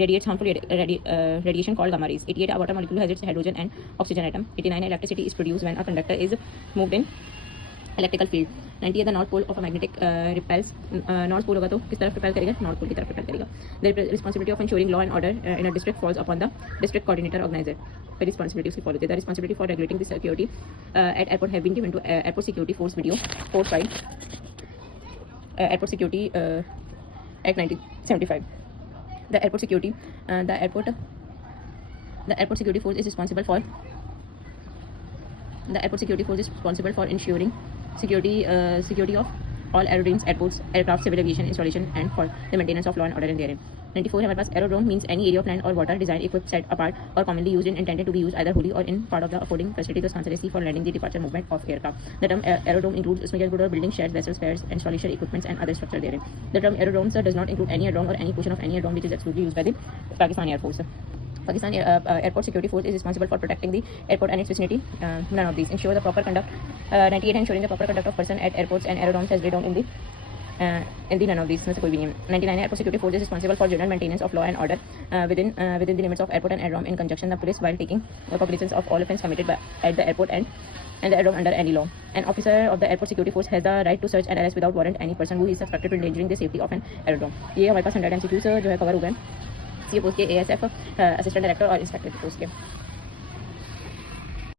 radiates harmful radiation called gamma rays. 88, a water molecule has its hydrogen and oxygen atom. 89, electricity is produced when a conductor is moved in electrical field. 90 the north pole of a magnetic repels. North pole होगा तो किस तरफ repel करेगा? North pole की तरफ repel करेगा. The responsibility of ensuring law and order in a district falls upon the district coordinator organizer. Responsibility उसकी follow होती है. The responsibility for regulating the security at airport have been given to airport security force video 45 airport security act 1975. The airport security force is responsible for the airport security force is responsible for ensuring security of all aerodromes, airports, aircraft, civil aviation installation and for the maintenance of law and order in therein. 94 हमारे पास aerodrome means any area of land or water designed, equipped, set apart or commonly used and intended to be used either wholly or in part of the affording facilities spontaneously for landing, the departure, movement of aircraft. The term aerodrome includes इसमें क्या include buildings, sheds, vessels, spares, installation, equipments and other structure therein. The term aerodromes does not include any aerodrome or any portion of any aerodrome which is exclusively used by the Pakistan Air Force. Pakistan Airport Security Force is responsible for protecting the airport and its vicinity. None of these. Ensure the proper conduct. 98 ensuring the proper conduct of person at airports and aerodromes as laid down in the none of these में से कोई भी नहीं है. 99 Airport Security Force is responsible for general maintenance of law and order within the limits of airport and aerodrome in conjunction the police while taking cognizance of all offence committed at the airport and the aerodrome under any law. An officer of the Airport Security Force has the right to search and arrest without warrant any person who is suspected to endangering the safety of an aerodrome. ये हमारे पास 100 MCQs जो है cover हुए हैं. सी post के ASF assistant director और inspector की post के.